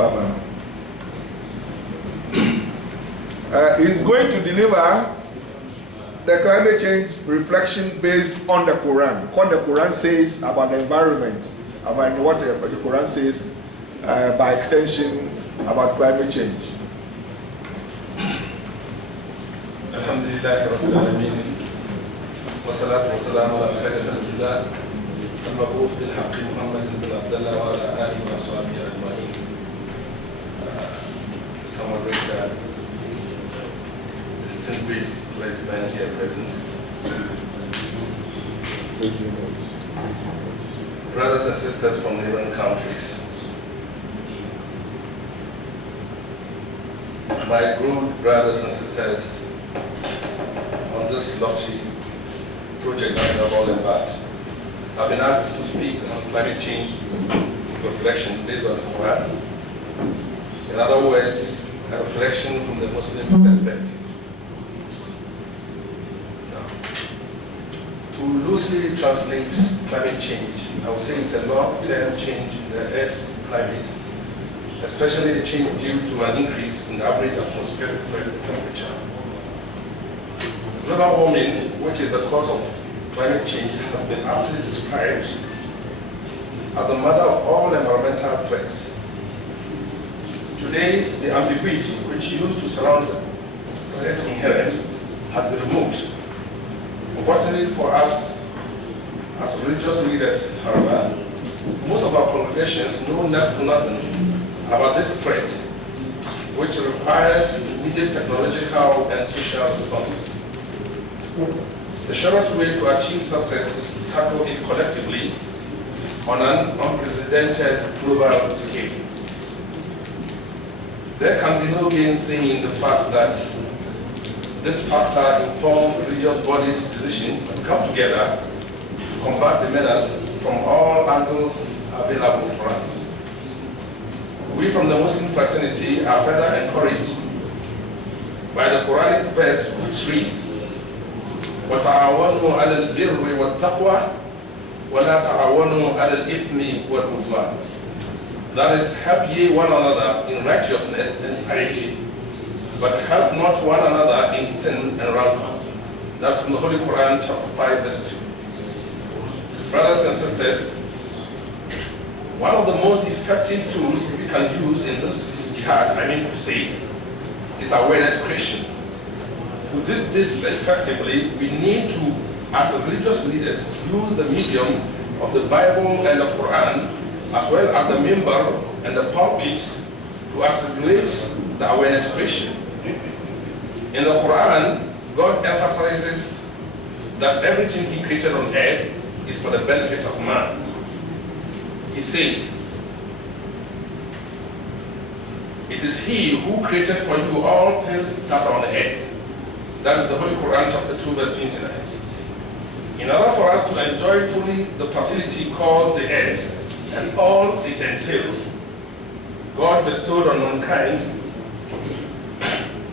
Abban. He's going to deliver the climate change reflection based on the Quran. What the Quran says about the environment, about what the Quran says by extension about climate change. Alhamdulillah Rabbil Alameen. Wassalatu wassalamu ala khayri khalqillah. المبعوث بالحق محمد بن عبد الله وعلى آله وصحبه أجمعين. Mr. Moderator, distinguished clergymen here present, brothers and sisters from neighboring countries, my good brothers and sisters on this lofty project that we have all embarked. I've been asked to speak on climate change reflection based on the Quran. In other words, a reflection from the Muslim perspective. Now, to loosely translate climate change, I would say it's a long-term change in the Earth's climate, especially a change due to an increase in the average atmospheric temperature. Global warming, which is the cause of climate change, has been aptly described as the mother of all environmental threats. Today, the ambiguity which used to surround the threat inherent has been removed. Unfortunately for us, as religious leaders, however, most of our congregations know next to nothing about this threat, which requires immediate technological and social responses. The surest way to achieve success is to tackle it collectively on an unprecedented global scale. There can be no gainsaying the fact that this factor informed religious bodies' decision to come together to combat the menace from all angles available for us. We from the Muslim fraternity are further encouraged by the Quranic verse which reads, وَتَعَوَنُوا عَلَى الْبِرِّ وَالتَّقْوَى وَلَا تَعَوَنُوا عَلَى الْإِثْمِ وَالْعُدْوَانِ. That is, help ye one another in righteousness and piety, but help not one another in sin and rancor. That's from the Holy Quran, chapter 5, verse 2. Brothers and sisters, one of the most effective tools we can use in this jihad, crusade, is awareness creation. To do this effectively, we need to, as religious leaders, use the medium of the Bible and the Quran, as well as the minbar and the pulpits, to assimilate the awareness creation. In the Quran, God emphasizes that everything He created on earth is for the benefit of man. He says, "It is He who created for you all things that are on the earth." That is the Holy Quran, chapter 2, verse 29. In order for us to enjoy fully the facility called the earth and all it entails, God bestowed on mankind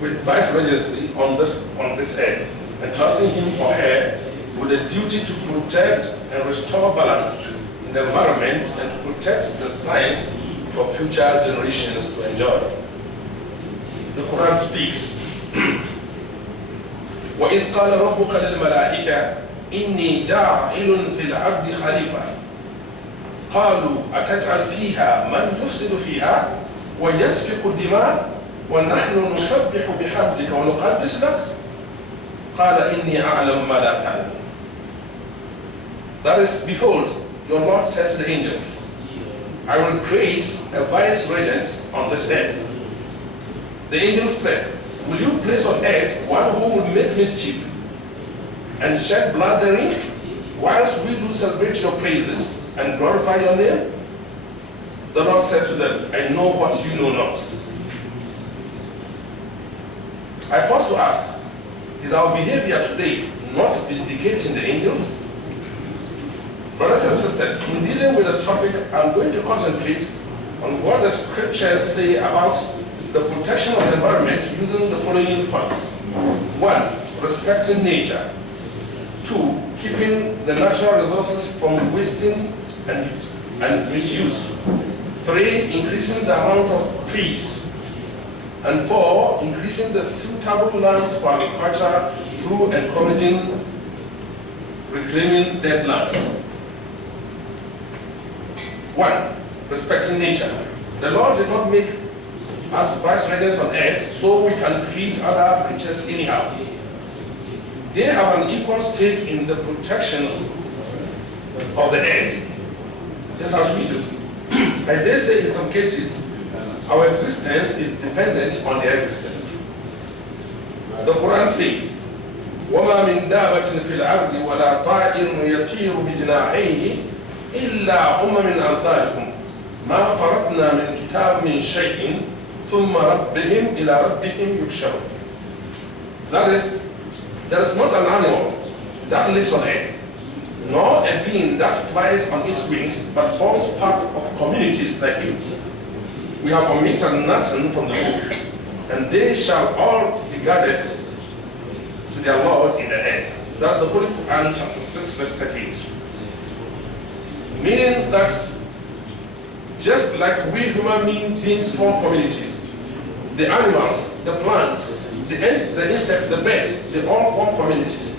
with vice-regency on this earth, entrusting him or her with the duty to protect and restore balance in the environment and to protect the science for future generations to enjoy. The Quran speaks, وَإِذْ قَالَ رَبُّكَ لِلْمَلَائِكَةِ إِنِّي جَاعِلٌ فِي الْأَرْضِ خَلِيفَةً قَالُوا أَتَجْعَلُ فِيهَا مَنْ يُفْسِدُ فِيهَا وَيَسْفِكُ الدِّمَاءَ وَنَحْنُ نُسَبِّحُ بِحَمْدِكَ وَنُقَدِّسُ لَكَ قَالَ إِنِّي أَعْلَمُ مَا لَا تَعْلَمُونَ. That is, behold, your Lord said to the angels, I will create a vice-regent on this earth. The angels said, will you place on earth one who will make mischief and shed blood therein, whilst we do celebrate your praises and glorify your name? The Lord said to them, I know what you know not. I pause to ask, is our behavior today not vindicating the angels? Brothers and sisters, in dealing with the topic, I'm going to concentrate on what the scriptures say about the protection of the environment using the following points. 1. Respecting nature. 2. Keeping the natural resources from wasting and misuse. 3, increasing the amount of trees. And 4, increasing the suitable lands for agriculture through encouraging reclaiming dead lands. 1, respecting nature. The Lord did not make us vice-regents on earth so we can treat other creatures anyhow. They have an equal stake in the protection of the earth, just as we do. And they say in some cases, our existence is dependent on their existence. The Quran says, وَمَا مِن دَابَةٍ فِي الْأَرْضِ وَلَا طَائِرٌ يَطِيرُ بِجْنَاحَيْهِ إِلَّا مِنْ أَمْثَالِكُمْ مَا فَرَطْنَا مِنْ كِتَابٍ مِنْ شَيْءٍ ثُمَّ رَبِّهِمْ إِلَى رَبِّهِمْ يُحْشَرُونَ. That is, there is not an animal that lives on earth, nor a being that flies on its wings, but forms part of communities like you. We have omitted nothing from the book, and they shall all be gathered to their Lord in the end. That's the Holy Quran, chapter 6, verse 38. Meaning that just like we human beings form communities, the animals, the plants, the insects, the birds, they all form communities.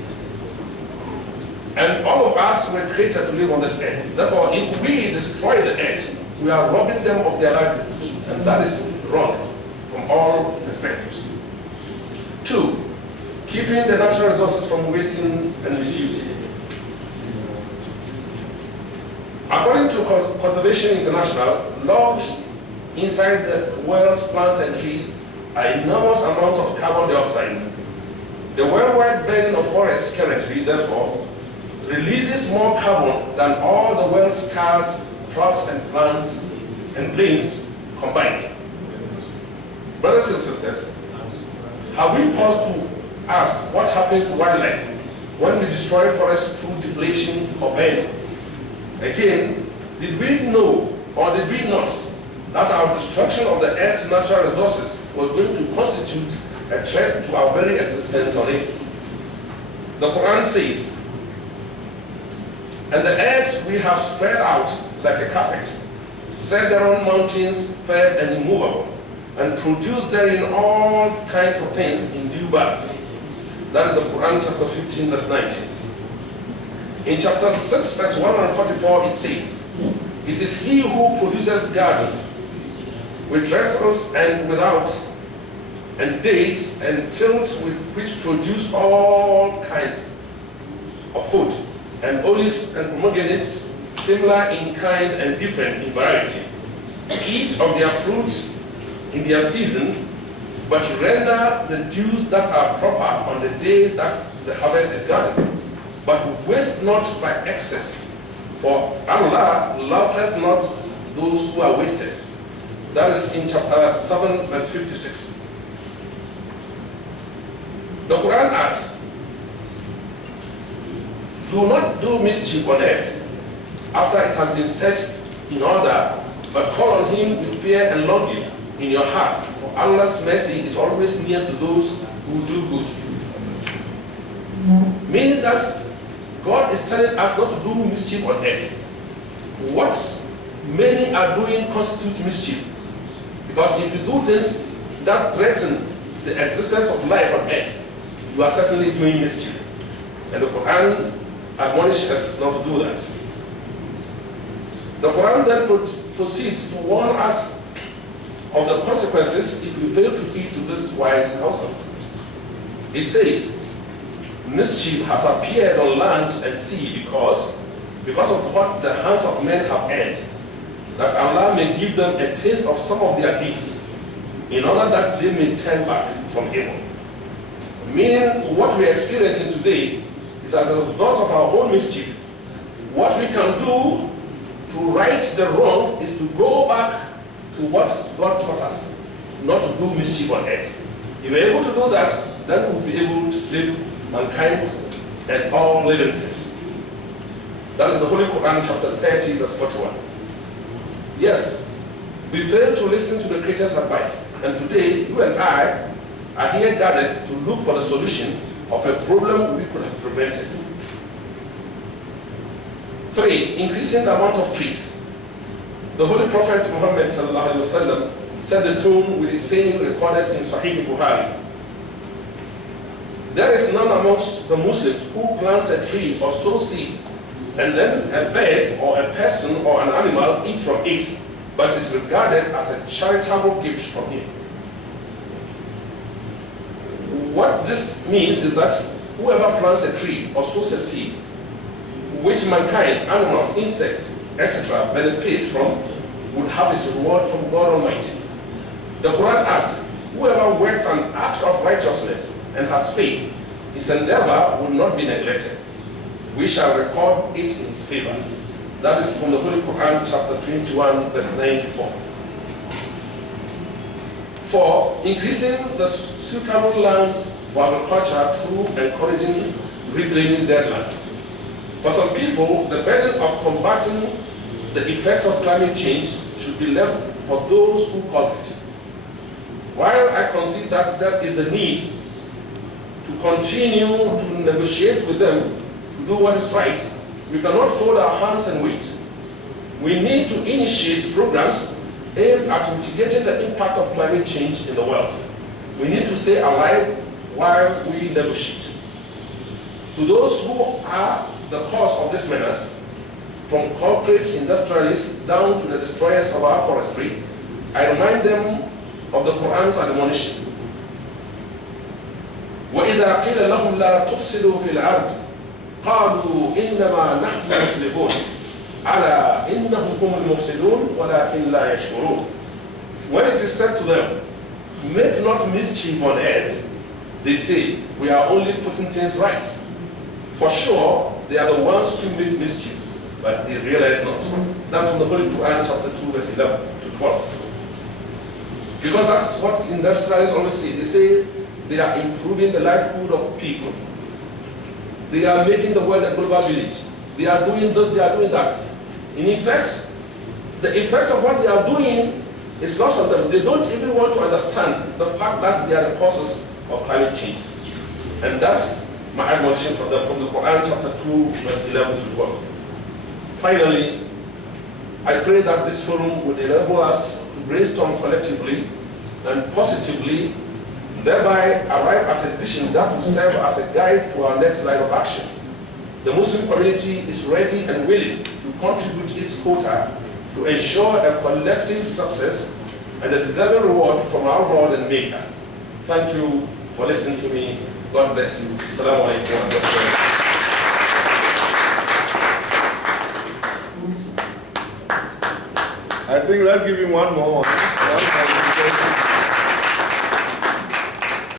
And all of us were created to live on this earth. Therefore, if we destroy the earth, we are robbing them of their livelihood. And that is wrong from all perspectives. 2, keeping the natural resources from wasting and misuse. According to Conservation International, logs inside the world's plants and trees are enormous amounts of carbon dioxide. The worldwide burning of forests currently, therefore, releases more carbon than all the world's cars, trucks, and plants and planes combined. Brothers and sisters, have we paused to ask what happens to wildlife when we destroy forests through depletion or burning? Again, did we know or did we not that our destruction of the earth's natural resources was going to constitute a threat to our very existence on it? The Quran says, "And the earth we have spread out like a carpet, set thereon mountains fair and immovable, and produced therein all kinds of things in due balance." That is the Quran, chapter 15, verse 19. In chapter 6, verse 144, it says, "It is he who produces gardens with trestles and without, and dates and tilts which produce all kinds of food, and olives and pomegranates, similar in kind and different in variety. Eat of their fruits in their season, but render the dues that are proper on the day that the harvest is gathered. But waste not by excess, for Allah loveth not those who are wasters." That is in chapter 7, verse 56. The Quran asks, "Do not do mischief on earth after it has been set in order, but call on him with fear and longing in your hearts, for Allah's mercy is always near to those who do good." Meaning that God is telling us not to do mischief on earth. What many are doing constitute mischief. Because if you do things that threaten the existence of life on earth, you are certainly doing mischief. And the Quran admonishes us not to do that. The Quran then proceeds to warn us of the consequences if we fail to heed to this wise counsel. It says, "Mischief has appeared on land and sea because of what the hands of men have earned, that Allah may give them a taste of some of their deeds, in order that they may turn back from evil." Meaning, what we are experiencing today is as a result of our own mischief. What we can do to right the wrong is to go back to what God taught us, not to do mischief on earth. If we're able to do that, then we'll be able to save mankind and all living things. That is the Holy Quran, chapter 30, verse 41. Yes, we failed to listen to the Creator's advice, and today you and I are here gathered to look for the solution of a problem we could have prevented. 3, increasing the amount of trees. The Holy Prophet Muhammad ﷺ set the tone with his saying recorded in Sahih Bukhari. There is none amongst the Muslims who plants a tree or sows seeds, and then a bird or a person or an animal eats from it, but is regarded as a charitable gift from him. What this means is that whoever plants a tree or sows a seed, which mankind, animals, insects, etc. benefit from, would have his reward from God Almighty. The Quran adds, whoever works an act of righteousness and has faith, his endeavor will not be neglected. We shall record it in his favor. That is from the Holy Quran, chapter 21, verse 94. 4. Increasing the suitable lands for agriculture through encouraging reclaiming dead lands. For some people, the burden of combating the effects of climate change should be left for those who caused it. While I concede that there is the need to continue to negotiate with them to do what is right, we cannot fold our hands and wait. We need to initiate programs aimed at mitigating the impact of climate change in the world. We need to stay alive while we negotiate. To those who are the cause of this menace, from corporate industrialists down to the destroyers of our forestry, I remind them of the Quran's admonition. وَإِذَا قِيلَ لَهُمْ لَا تُفْسِدُوا فِي الْأَرْضِ قَالُوا إِنَّمَا نَحْنُ مُصْلِحُونَ أَلَا إِنَّهُمْ هُمُ الْمُفْسِدُونَ وَلَكِنْ لَا يَشْعُرُونَ. When it is said to them, make not mischief on earth, they say, we are only putting things right. For sure, they are the ones who make mischief, but they realize not. That's from the Holy Quran, chapter 2, verse 11 to 12. Because that's what industrialists always say. They say they are improving the livelihood of people. They are making the world a global village. They are doing this, they are doing that. In effect, the effects of what they are doing is lost on them. They don't even want to understand the fact that they are the causes of climate change. And that's my admonition from them from the Quran, chapter 2, verse 11 to 12. Finally, I pray that this forum would enable us to brainstorm collectively and positively, thereby arrive at a decision that will serve as a guide to our next line of action. The Muslim community is ready and willing to contribute its quota to ensure a collective success and a deserving reward from our Lord and Maker. Thank you for listening to me. God bless you. Assalamu alaikum wa rahmatullahi. I think let's give him one more.